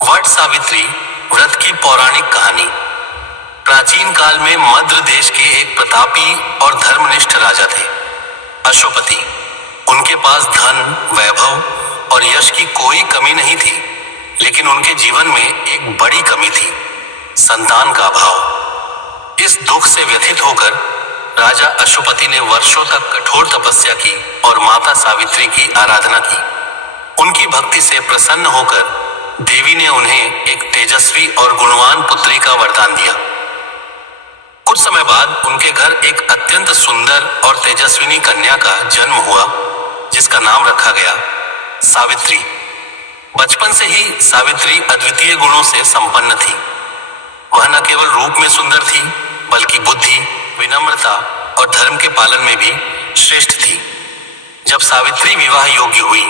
वट सावित्री व्रत की पौराणिक कहानी। प्राचीन काल में मद्र देश के एक प्रतापी और धर्मनिष्ठ राजा थे, अश्वपति। उनके पास धन, वैभव और यश की कोई कमी नहीं थी, लेकिन उनके जीवन में एक बड़ी कमी थी, संतान का अभाव। इस दुख से व्यथित होकर राजा अश्वपति ने वर्षों तक कठोर तपस्या की और माता सावित्री की आराधना की। उनकी भक्ति से प्रसन्न होकर देवी ने उन्हें एक तेजस्वी और गुणवान पुत्री का वरदान दिया। कुछ समय बाद उनके घर एक अत्यंत सुंदर और तेजस्विनी कन्या का जन्म हुआ, जिसका नाम रखा गया सावित्री। बचपन से ही सावित्री अद्वितीय गुणों से संपन्न थी। वह न केवल रूप में सुंदर थी, बल्कि बुद्धि, विनम्रता और धर्म के पालन में भी श्रेष्ठ थी। जब सावित्री विवाह योग्य हुई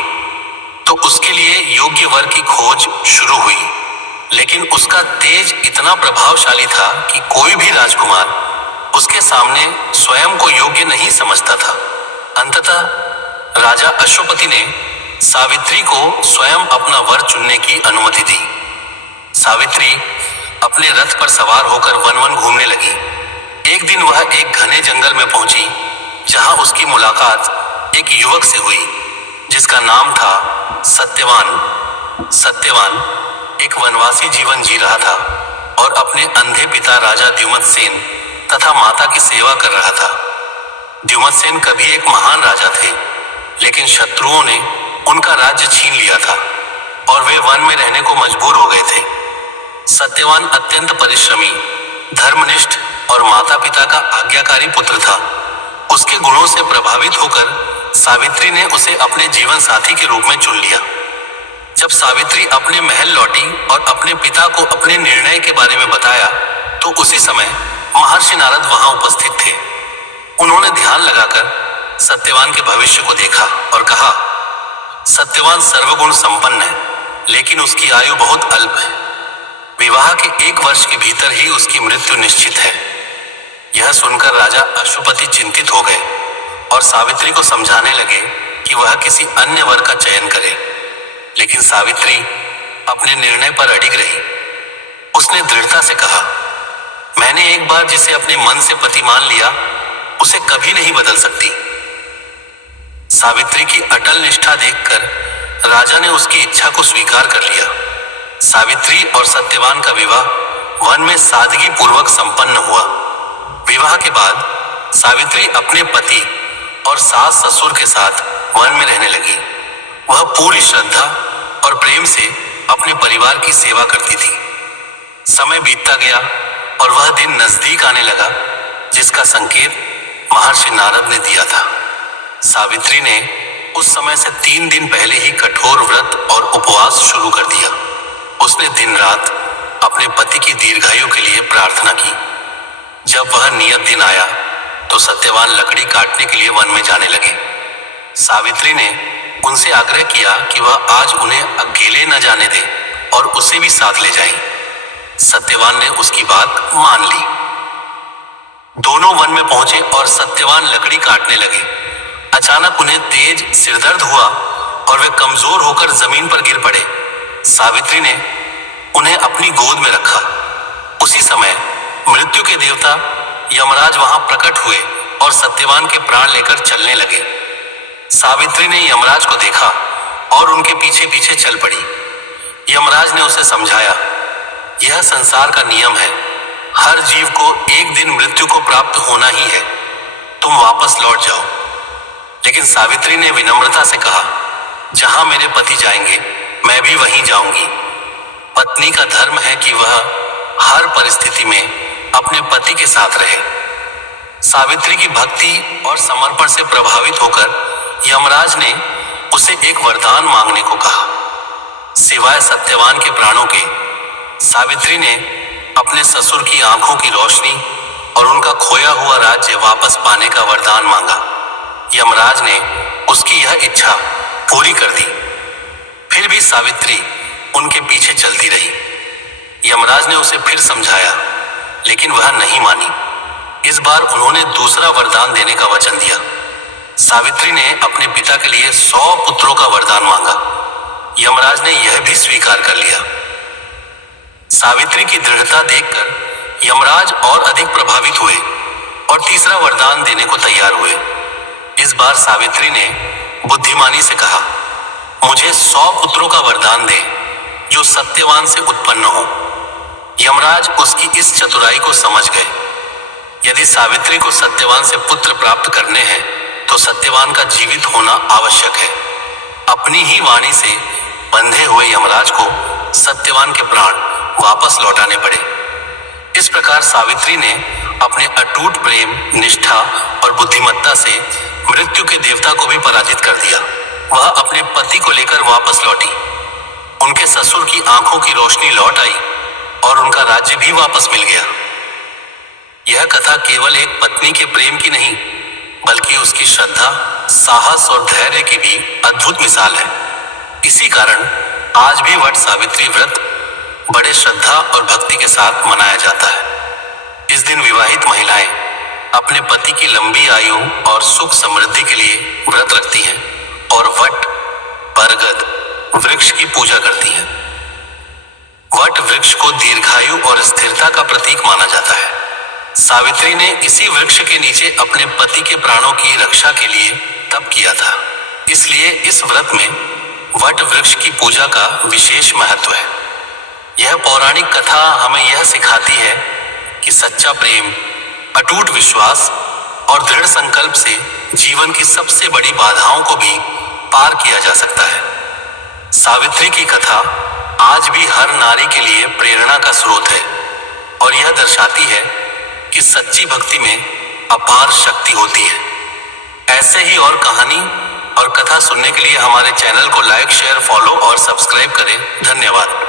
तो उसके लिए योग्य वर की खोज शुरू हुई, लेकिन उसका तेज इतना प्रभावशाली था कि कोई भी राजकुमार उसके सामने स्वयं को योग्य नहीं समझता था। अंततः राजा अश्वपति ने सावित्री को स्वयं अपना वर चुनने की अनुमति दी। सावित्री अपने रथ पर सवार होकर वन वन घूमने लगी। एक दिन वह एक घने जंगल में पहुंची, जहां उसकी मुलाकात एक युवक से हुई, जिसका नाम था सत्यवान। सत्यवान एक वनवासी जीवन जी रहा था और अपने अंधे पिता राजा द्युमत्सेन तथा माता की सेवा कर रहा था। द्युमत्सेन कभी एक महान राजा थे, लेकिन शत्रुओं ने उनका राज्य छीन लिया था और वे वन में रहने को मजबूर हो गए थे। सत्यवान अत्यंत परिश्रमी, धर्मनिष्ठ और माता पिता का आज्ञाकारी पुत्र था। उसके गुणों से प्रभावित होकर सावित्री ने उसे अपने जीवन साथी के रूप में चुन लिया। जब सावित्री अपने महल लौटी और अपने पिता को अपने निर्णय के बारे में बताया, तो उसी समय महर्षि नारद वहां उपस्थित थे। उन्होंने ध्यान लगाकर सत्यवान के भविष्य को देखा और कहा, सत्यवान सर्वगुण संपन्न है, लेकिन उसकी आयु बहुत अल्प है। विवाह के 1 वर्ष के भीतर ही उसकी मृत्यु निश्चित है। यह सुनकर राजा अश्वपति चिंतित हो गए और सावित्री को समझाने लगे कि वह किसी अन्य वर का चयन करे, लेकिन सावित्री अपने निर्णय पर अडिग रही। उसने दृढ़ता से कहा, मैंने एक बार जिसे अपने मन से पति मान लिया, उसे कभी नहीं बदल सकती। सावित्री की अटल निष्ठा देखकर राजा ने उसकी इच्छा को स्वीकार कर लिया। सावित्री और सत्यवान का विवाह वन में सादगी पूर्वक संपन्न हुआ। विवाह के बाद सावित्री अपने पति और सास ससुर के साथ वन में रहने लगी। वह पूरी श्रद्धा और प्रेम से अपने परिवार की सेवा करती थी। समय बीतता गया और वह दिन नजदीक आने लगा, जिसका संकेत महर्षि नारद ने दिया था। सावित्री ने उस समय से 3 दिन पहले ही कठोर व्रत और उपवास शुरू कर दिया। उसने दिन रात अपने पति की दीर्घायु के लिए प्रार्थना की। जब वह नियत दिन आया तो सत्यवान लकड़ी काटने के लिए वन में जाने लगे। सावित्री ने उनसे आग्रह किया कि वह आज उन्हें अकेले न जाने दे और उसे भी साथ ले जाएं। सत्यवान ने उसकी बात मान ली। दोनों वन में पहुंचे और सत्यवान लकड़ी काटने लगे। अचानक उन्हें तेज सिरदर्द हुआ और वे कमजोर होकर जमीन पर गिर पड़े। सावित्री ने उन्हें अपनी गोद में रखा। उसी समय मृत्यु के देवता यमराज वहां प्रकट हुए और सत्यवान के प्राण लेकर चलने लगे। सावित्री ने यमराज को देखा और उनके पीछे पीछे चल पड़ी। यमराज ने उसे समझाया, यह संसार का नियम है, हर जीव को एक दिन मृत्यु को प्राप्त होना ही है, तुम वापस लौट जाओ। लेकिन सावित्री ने विनम्रता से कहा, जहां मेरे पति जाएंगे मैं भी वहीं जाऊंगी। पत्नी का धर्म है कि वह हर परिस्थिति में अपने पति के साथ रहे। सावित्री की भक्ति और समर्पण से प्रभावित होकर यमराज ने उसे एक वरदान मांगने को कहा। सिवाय सत्यवान के प्राणों के, सावित्री ने अपने ससुर की आंखों की रोशनी और उनका खोया हुआ राज्य वापस पाने का वरदान मांगा। यमराज ने उसकी यह इच्छा पूरी कर दी। फिर भी सावित्री उनके पीछे चलती रही। यमराज ने उसे फिर समझाया, लेकिन वह नहीं मानी। इस बार उन्होंने दूसरा वरदान देने का वचन दिया। सावित्री ने अपने पिता के लिए 100 पुत्रों का वरदान मांगा। यमराज ने यह भी स्वीकार कर लिया। सावित्री की दृढ़ता देखकर यमराज और अधिक प्रभावित हुए और तीसरा वरदान देने को तैयार हुए। इस बार सावित्री ने बुद्धिमानी से कहा, मुझे 100 पुत्रों का वरदान दे जो सत्यवान से उत्पन्न हो। यमराज उसकी इस चतुराई को समझ गए। यदि सावित्री को सत्यवान से पुत्र प्राप्त करने हैं तो सत्यवान का जीवित होना आवश्यक है। अपनी ही वाणी से बंधे हुए यमराज को सत्यवान के प्राण वापस लौटाने पड़े। इस प्रकार सावित्री ने अपने अटूट प्रेम, निष्ठा और बुद्धिमत्ता से मृत्यु के देवता को भी पराजित कर दिया। वह अपने पति को लेकर वापस लौटी। उनके ससुर की आंखों की रोशनी लौट आई और उनका राज्य भी वापस मिल गया। यह कथा केवल एक पत्नी के प्रेम की नहीं, बल्कि उसकी श्रद्धा, साहस और धैर्य की भी अद्भुत मिसाल है। इसी कारण आज भी वट सावित्री व्रत बड़े श्रद्धा और भक्ति के साथ मनाया जाता है। इस दिन विवाहित महिलाएं अपने पति की लंबी आयु और सुख समृद्धि के लिए व्रत रखती हैं और वट, बरगद वृक्ष की पूजा करती हैं। वट वृक्ष को दीर्घायु और स्थिरता का प्रतीक माना जाता है। सावित्री ने इसी वृक्ष के नीचे अपने पति के प्राणों की रक्षा के लिए तप किया था। इसलिए इस व्रत में वट वृक्ष की पूजा का विशेष महत्व है। यह पौराणिक कथा हमें यह सिखाती है कि सच्चा प्रेम, अटूट विश्वास और दृढ़ संकल्प से जीवन की सबसे बड़ी बाधाओं को भी पार किया जा सकता है। सावित्री की कथा आज भी हर नारी के लिए प्रेरणा का स्रोत है और यह दर्शाती है कि सच्ची भक्ति में अपार शक्ति होती है। ऐसे ही और कहानी और कथा सुनने के लिए हमारे चैनल को लाइक, शेयर, फॉलो और सब्सक्राइब करें। धन्यवाद।